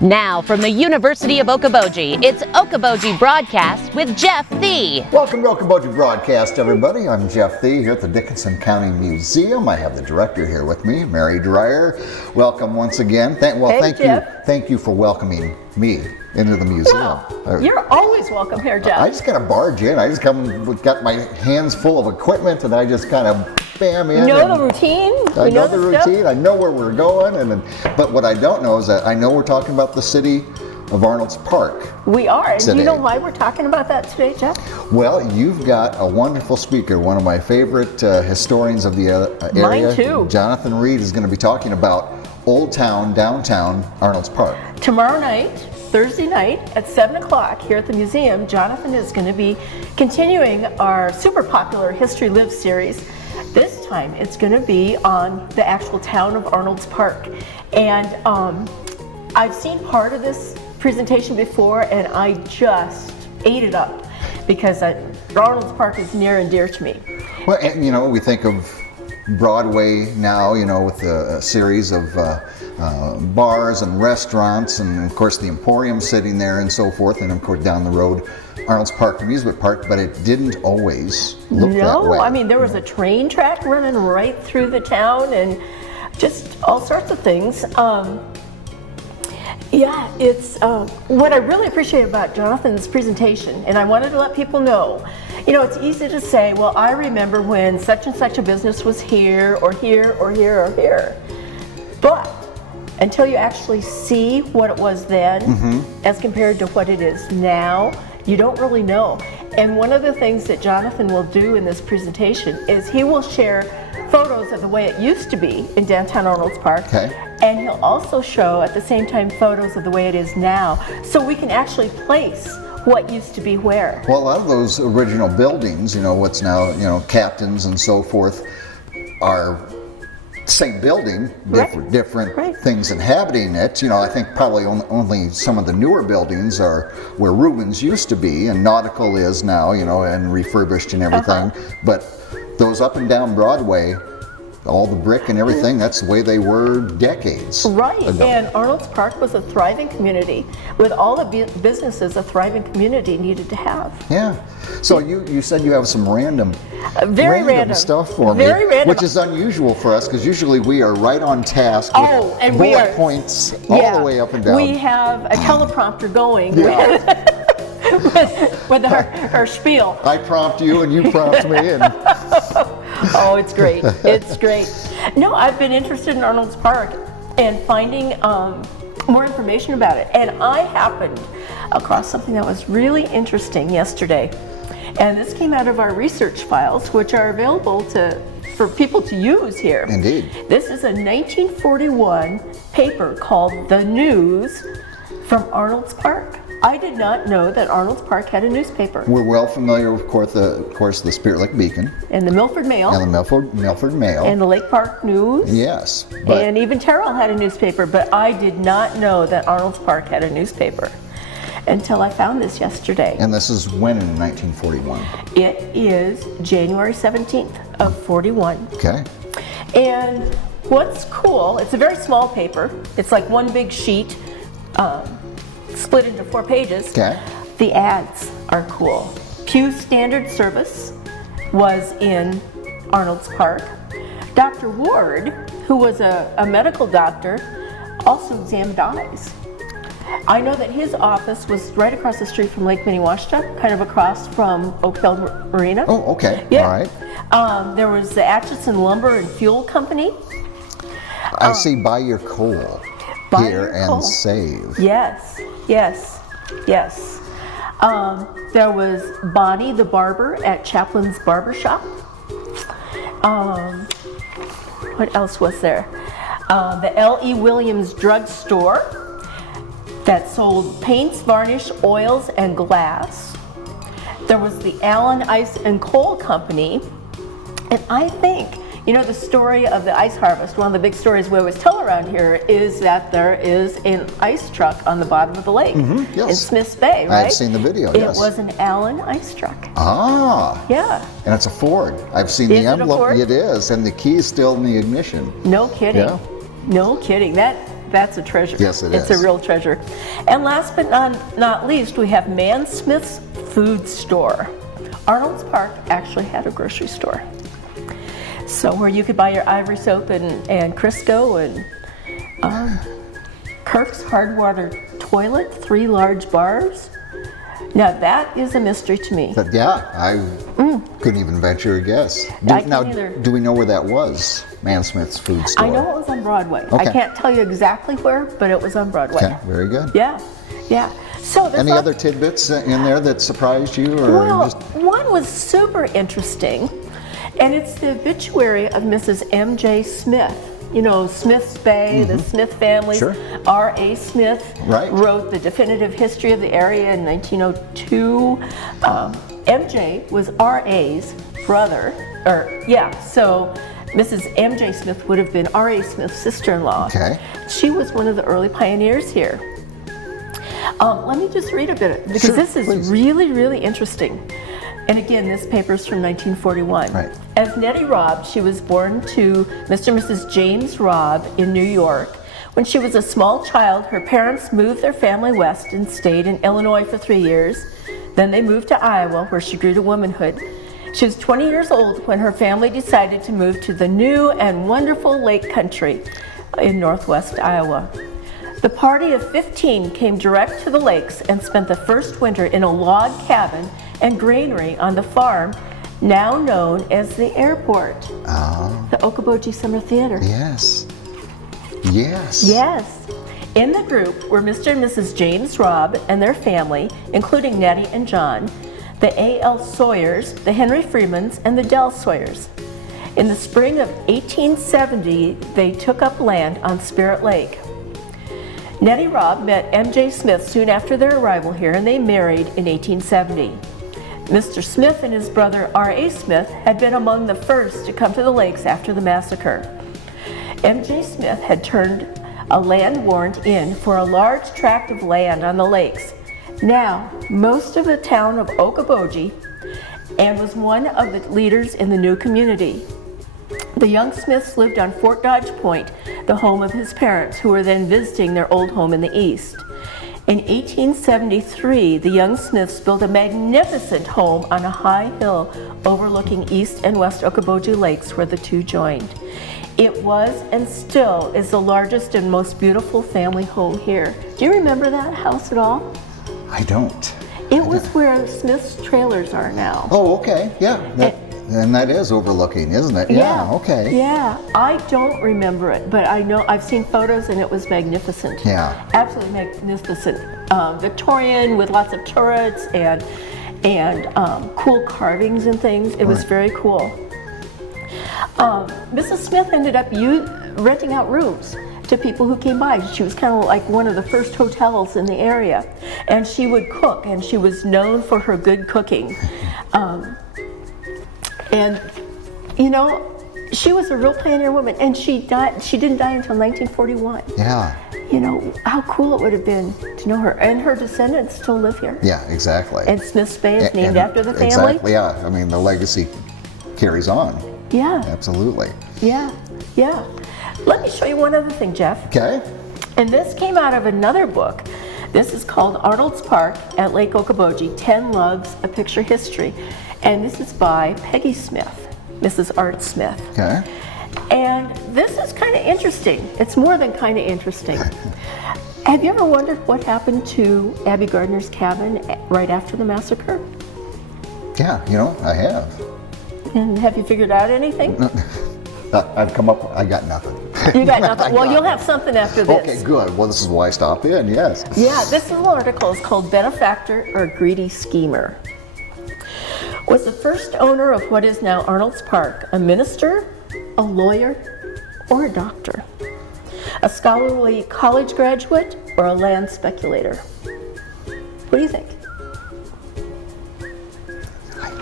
Now from the University of Okoboji, it's Okoboji Broadcast with Jeff Thee. Welcome to Okoboji Broadcast, everybody. I'm Jeff Thee here at the Dickinson County Museum. I have the director here with me, Mary Dreyer. Welcome once again. Thank you for welcoming me into the museum. Well, you're always welcome here, Jeff. I just kind of barge in. I just got my hands full of equipment, and I just kind of bam in. You know the routine. I know the routine. I know where we're going, but what I don't know is that I know we're talking about the City of Arnolds Park. We are, and today. you know why we're talking about that today, Jeff? Well, you've got a wonderful speaker, one of my favorite historians of the area. Mine too. Jonathan Reed is going to be talking about Old Town, downtown Arnolds Park. Tomorrow night, Thursday night at 7 o'clock here at the museum, Jonathan is going to be continuing our super popular History Lives series. This time it's going to be on the actual town of Arnolds Park. And I've seen part of this presentation before, and I just ate it up because Arnolds Park is near and dear to me. Well, and you know, we think of Broadway now, you know, with a series of bars and restaurants, and of course the Emporium sitting there and so forth, and of course down the road Arnolds Park Amusement Park, but it didn't always look that way. No, I mean there was a train track running right through the town and just all sorts of things. Yeah, it's what I really appreciate about Jonathan's presentation, and I wanted to let people know, you know, it's easy to say, well, I remember when such and such a business was here, or here, or here, or here. But until you actually see what it was then, as compared to what it is now, you don't really know. And one of the things that Jonathan will do in this presentation is he will share photos of the way it used to be in downtown Arnolds Park. Okay. And he'll also show at the same time photos of the way it is now, so we can actually place what used to be where. Well, a lot of those original buildings, you know, what's now, you know, Captain's and so forth, are same building, different things inhabiting it. You know, I think probably only some of the newer buildings are where Rubens used to be, and Nautical is now, you know, and refurbished and everything. But those up and down Broadway, all the brick and everything, that's the way they were decades ago. And Arnolds Park was a thriving community with all the businesses a thriving community needed to have. Yeah. So you said you have some random stuff for me, which is unusual for us because usually we are right on task with and bullet points all the way up and down. We have a teleprompter going with our spiel. I prompt you and you prompt me. And oh, it's great. It's great. No, I've been interested in Arnolds Park and finding more information about it. And I happened across something that was really interesting yesterday. And this came out of our research files, which are available for people to use here. Indeed. This is a 1941 paper called The News from Arnolds Park. I did not know that Arnolds Park had a newspaper. We're well familiar, of course, the Spirit Lake Beacon. And the Milford Mail. And the Milford Mail. And the Lake Park News. Yes. And even Terrell had a newspaper, but I did not know that Arnolds Park had a newspaper until I found this yesterday. And this is when in 1941? It is January 17th of 41. Okay. And what's cool, it's a very small paper. It's like one big sheet, split into 4 pages. Okay. The ads are cool. Pew Standard Service was in Arnolds Park. Dr. Ward, who was a medical doctor, also examined eyes. I know that his office was right across the street from Lake Minnewaska, kind of across from Oak Hill Marina. Oh, okay. Yeah. All right. There was the Atchison Lumber and Fuel Company. I see Buy Your Coal here and save. Yes. There was Bonnie the Barber at Chaplin's Barber Shop. What else was there? The L.E. Williams Drug Store that sold paints, varnish, oils, and glass. There was the Allen Ice and Coal Company. And I think, you know, the story of the ice harvest, one of the big stories we always tell around here is that there is an ice truck on the bottom of the lake in Smith's Bay, right? I've seen the video, yes. It was an Allen ice truck. Ah. Yeah. And it's a Ford. I've seen the emblem. It a Ford? It is, and the key is still in the ignition. No kidding. Yeah. No kidding. that's a treasure. Yes, it is. It's a real treasure. And last but not least, we have Man Smith's Food Store. Arnolds Park actually had a grocery store. So where you could buy your Ivory soap and Crisco and Kirk's hard water toilet, 3 large bars. Now that is a mystery to me. But yeah, I couldn't even venture a guess. Do we know where that was? Man Smith's Food Store. I know it was on Broadway. Okay. I can't tell you exactly where, but it was on Broadway. Okay, very good. Yeah. So any other tidbits in there that surprised you, or well, one was super interesting, and it's the obituary of Mrs. M.J. Smith. You know, Smith's Bay, the Smith family. Sure. R.A. Smith wrote the definitive history of the area in 1902. M.J. was R.A.'s brother, so Mrs. M.J. Smith would have been R.A. Smith's sister-in-law. Okay. She was one of the early pioneers here. Let me just read a bit, because this is really, really interesting. And again, this paper's from 1941. Right. As Nettie Robb, she was born to Mr. and Mrs. James Robb in New York. When she was a small child, her parents moved their family west and stayed in Illinois for 3 years. Then they moved to Iowa, where she grew to womanhood. She was 20 years old when her family decided to move to the new and wonderful Lake Country in northwest Iowa. The party of 15 came direct to the lakes and spent the first winter in a log cabin and granary on the farm, now known as the airport. The Okoboji Summer Theater. Yes. In the group were Mr. and Mrs. James Robb and their family, including Nettie and John, the A.L. Sawyers, the Henry Freemans, and the Dell Sawyers. In the spring of 1870, they took up land on Spirit Lake. Nettie Robb met M.J. Smith soon after their arrival here, and they married in 1870. Mr. Smith and his brother R.A. Smith had been among the first to come to the lakes after the massacre. M.J. Smith had turned a land warrant in for a large tract of land on the lakes, now most of the town of Okoboji, and was one of the leaders in the new community. The young Smiths lived on Fort Dodge Point, the home of his parents, who were then visiting their old home in the east. In 1873, the young Smiths built a magnificent home on a high hill overlooking East and West Okoboji Lakes, where the two joined. It was and still is the largest and most beautiful family home here. Do you remember that house at all? I don't. It was where Smith's trailers are now. Oh, okay, yeah. And that is overlooking, isn't it? Yeah, okay. Yeah, I don't remember it, but I know I've seen photos and it was magnificent. Yeah. Absolutely magnificent. Victorian with lots of turrets and cool carvings and things. It was very cool. Mrs. Smith ended up renting out rooms to people who came by. She was kind of like one of the first hotels in the area. And she would cook, and she was known for her good cooking. And, you know, she was a real pioneer woman, and she didn't die until 1941. Yeah. You know, how cool it would have been to know her. And her descendants still live here. Yeah, exactly. And Smith's Bay is named after the family. Exactly, yeah. I mean, the legacy carries on. Yeah. Absolutely. Yeah. Let me show you one other thing, Jeff. Okay. And this came out of another book. This is called Arnolds Park at Lake Okoboji, 10 Loves, A Picture History. And this is by Peggy Smith, Mrs. Art Smith. Okay. And this is kind of interesting. It's more than kind of interesting. Have you ever wondered what happened to Abby Gardner's cabin right after the massacre? Yeah, you know, I have. And have you figured out anything? I got nothing. You got nothing? Well, you'll have something after this. Okay, good. Well, this is why I stopped in, yes. Yeah, this little article is called Benefactor or Greedy Schemer. Was the first owner of what is now Arnolds Park a minister, a lawyer, or a doctor? A scholarly college graduate or a land speculator? What do you think?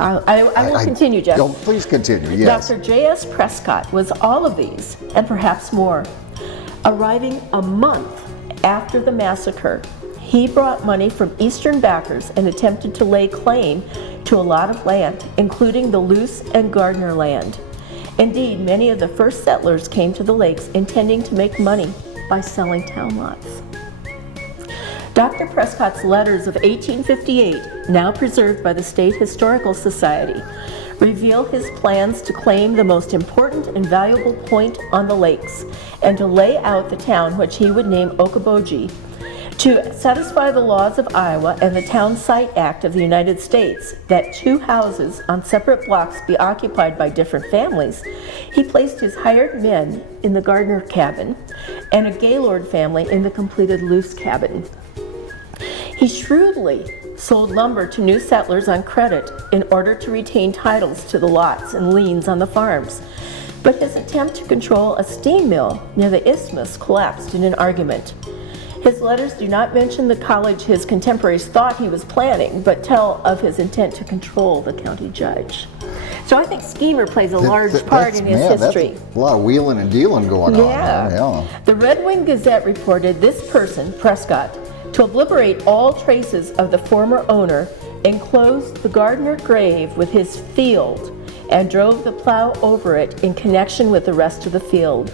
I will continue, Jeff. No, please continue, yes. Dr. J.S. Prescott was all of these, and perhaps more. Arriving a month after the massacre, he brought money from Eastern backers and attempted to lay claim to a lot of land, including the Luce and Gardner land. Indeed, many of the first settlers came to the lakes intending to make money by selling town lots. Dr. Prescott's letters of 1858, now preserved by the State Historical Society, reveal his plans to claim the most important and valuable point on the lakes and to lay out the town which he would name Okoboji. To satisfy the laws of Iowa and the Town Site Act of the United States that 2 houses on separate blocks be occupied by different families, he placed his hired men in the Gardner cabin and a Gaylord family in the completed Luce cabin. He shrewdly sold lumber to new settlers on credit in order to retain titles to the lots and liens on the farms. But his attempt to control a steam mill near the isthmus collapsed in an argument. His letters do not mention the college his contemporaries thought he was planning, but tell of his intent to control the county judge. So I think schemer plays a large part in his history. That's a lot of wheeling and dealing going on there. Yeah. The Red Wing Gazette reported this person, Prescott, to obliterate all traces of the former owner, enclosed the Gardner grave with his field and drove the plow over it in connection with the rest of the field.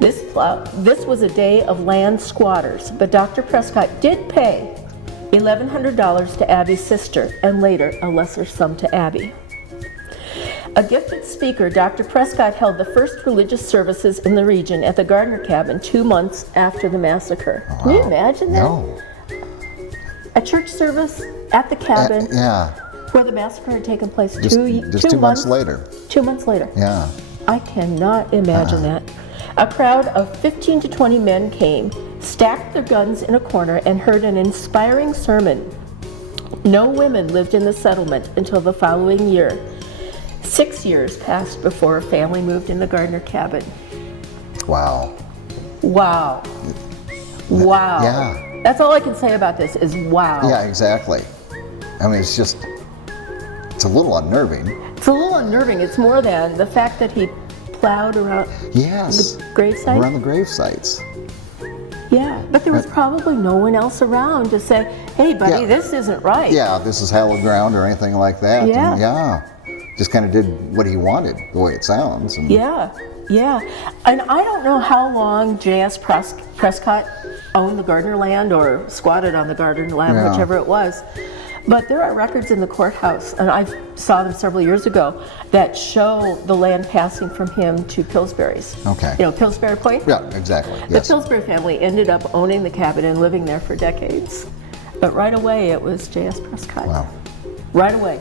This was a day of land squatters, but Dr. Prescott did pay $1,100 to Abby's sister and later a lesser sum to Abby. A gifted speaker, Dr. Prescott held the first religious services in the region at the Gardner cabin 2 months after the massacre. Wow. Can you imagine that? No. A church service at the cabin where the massacre had taken place just 2 months later. 2 months later. Yeah. I cannot imagine that. A crowd of 15 to 20 men came, stacked their guns in a corner, and heard an inspiring sermon. No women lived in the settlement until the following year. 6 years passed before a family moved in the Gardner cabin. Wow. Wow. Wow. Yeah. That's all I can say about this is wow. Yeah, exactly. I mean, it's a little unnerving. It's a little unnerving. It's more than the fact that he plowed around the grave sites. Around the grave sites. Yeah, but there was probably no one else around to say, hey, buddy, this isn't right. Yeah, this is hallowed ground or anything like that. Yeah. And just kind of did what he wanted, the way it sounds. And Yeah. And I don't know how long J.S. Prescott owned the Gardner land or squatted on the Gardner land, whichever it was. But there are records in the courthouse, and I saw them several years ago, that show the land passing from him to Pillsbury's. Okay. You know, Pillsbury Point? Yeah, exactly. The Pillsbury family ended up owning the cabin and living there for decades. But right away, it was J.S. Prescott. Wow. Right away.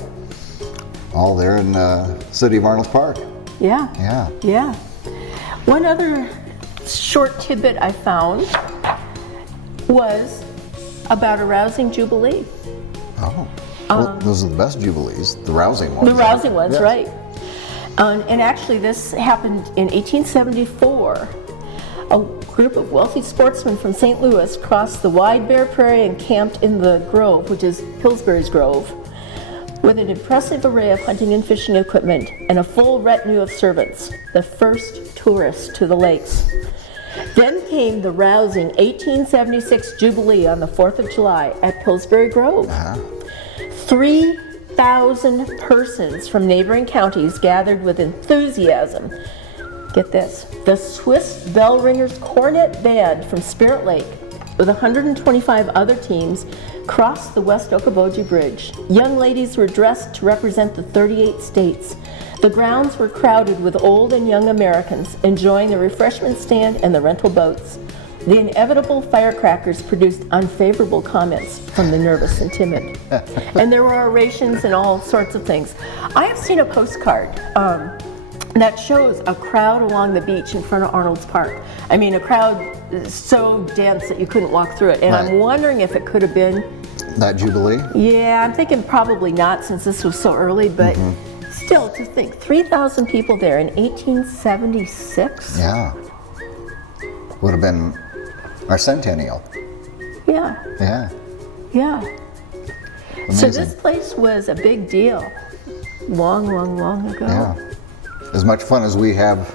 All there in the City of Arnolds Park. Yeah. One other short tidbit I found was about a rousing jubilee. Oh. Well, those are the best jubilees, the rousing ones. The rousing ones, right. And actually this happened in 1874. A group of wealthy sportsmen from St. Louis crossed the wide bare prairie and camped in the grove, which is Pillsbury's Grove, with an impressive array of hunting and fishing equipment and a full retinue of servants, the first tourists to the lakes. Then came the rousing 1876 Jubilee on the 4th of July at Pillsbury Grove. 3,000 persons from neighboring counties gathered with enthusiasm. Get this, the Swiss Bell Ringers Cornet Band from Spirit Lake, with 125 other teams, crossed the West Okoboji Bridge. Young ladies were dressed to represent the 38 states. The grounds were crowded with old and young Americans enjoying the refreshment stand and the rental boats. The inevitable firecrackers produced unfavorable comments from the nervous and timid. And there were orations and all sorts of things. I have seen a postcard that shows a crowd along the beach in front of Arnolds Park. I mean, a crowd so dense that you couldn't walk through it. And I'm wondering if it could have been that Jubilee? Yeah, I'm thinking probably not, since this was so early, but still, to think 3,000 people there in 1876? Yeah. Would have been our centennial. Yeah. Amazing. So this place was a big deal long ago. Yeah. As much fun as we have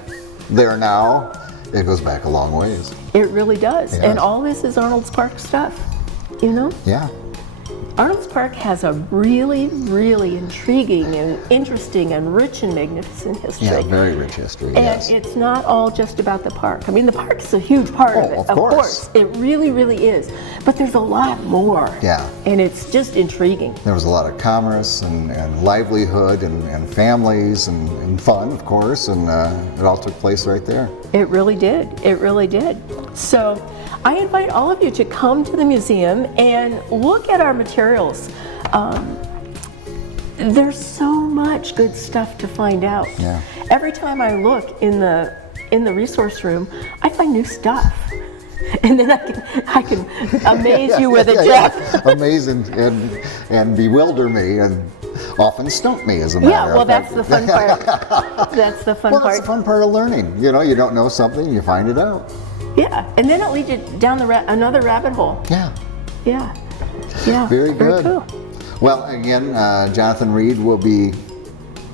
there now, it goes back a long ways. It really does. Yeah. And all this is Arnolds Park stuff, you know? Yeah. Arnolds Park has a really, really intriguing and interesting and rich and magnificent history. Yeah, very rich history, And yes. it's not all just about the park. I mean, the park is a huge part of it. Of course. It really, really is. But there's a lot more. Yeah. And it's just intriguing. There was a lot of commerce and livelihood and families and fun, of course, and it all took place right there. It really did. It really did. So I invite all of you to come to the museum and look at our materials. There's so much good stuff to find out. Yeah. Every time I look in the resource room, I find new stuff. And then I can amaze you with it, Jeff. Amaze and bewilder me and often stump me, as a matter of fact. Yeah, well, that's the fun part. That's the fun part. That's the fun part of learning. You know, you don't know something, you find it out. Yeah, and then it leads you down another rabbit hole. Yeah. Yeah. Yeah. Very good. Very cool. Well, again, Jonathan Reed will be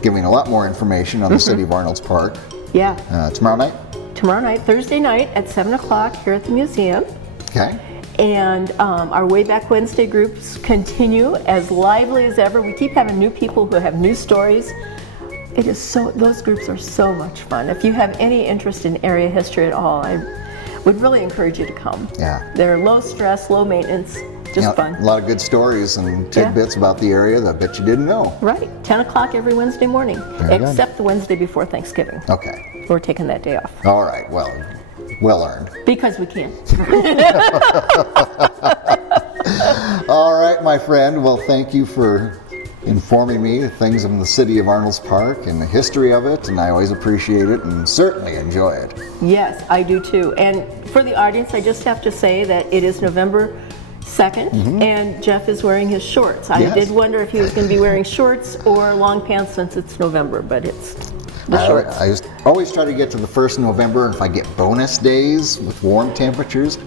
giving a lot more information on the City of Arnolds Park Yeah. tomorrow night. Tomorrow night, Thursday night at 7 o'clock here at the museum. Okay. And our Way Back Wednesday groups continue as lively as ever. We keep having new people who have new stories. It is those groups are so much fun. If you have any interest in area history at all, I would really encourage you to come. Yeah. They're low stress, low maintenance, just fun. A lot of good stories and tidbits about the area that I bet you didn't know. Right, 10 o'clock every Wednesday morning, Very good. except the Wednesday before Thanksgiving. Okay. We're taking that day off. All right. Well earned. Because we can. All right, my friend. Well, thank you for informing me of things in the City of Arnolds Park and the history of it, and I always appreciate it and certainly enjoy it. Yes, I do too. And for the audience, I just have to say that it is November 2nd, and Jeff is wearing his shorts. I did wonder if he was going to be wearing shorts or long pants since it's November, but it's the shorts. I always try to get to the 1st of November, and if I get bonus days with warm temperatures,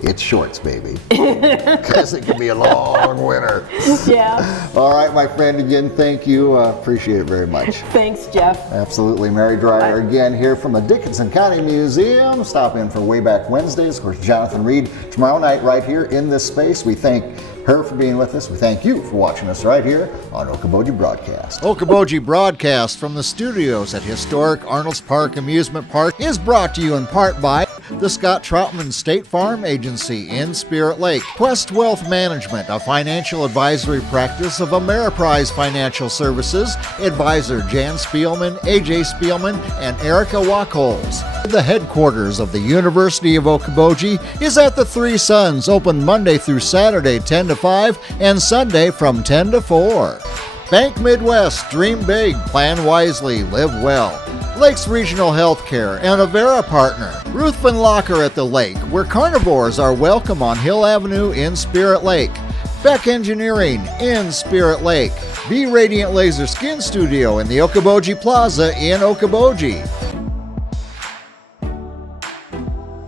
it's shorts, baby. Because it can be a long winter. Yeah. All right, my friend, again, thank you. Appreciate it very much. Thanks, Jeff. Absolutely. Mary Dreyer again here from the Dickinson County Museum. Stop in for Way Back Wednesdays. Of course, Jonathan Reed tomorrow night right here in this space. We thank her for being with us. We thank you for watching us right here on Okoboji Broadcast. Okoboji Broadcast from the studios at historic Arnolds Park Amusement Park is brought to you in part by the Scott Troutman State Farm Agency in Spirit Lake, Quest Wealth Management, a financial advisory practice of Ameriprise Financial Services, advisor Jan Spielman, AJ Spielman, and Erica Wachholz. The headquarters of the University of Okoboji is at the Three Sons, open Monday through Saturday 10 to 5 and Sunday from 10 to 4. Bank Midwest, dream big, plan wisely, live well. Lakes Regional Healthcare and Avera Partner. Ruthven Locker at the Lake, where carnivores are welcome on Hill Avenue in Spirit Lake. Beck Engineering in Spirit Lake. Be Radiant Laser Skin Studio in the Okoboji Plaza in Okoboji.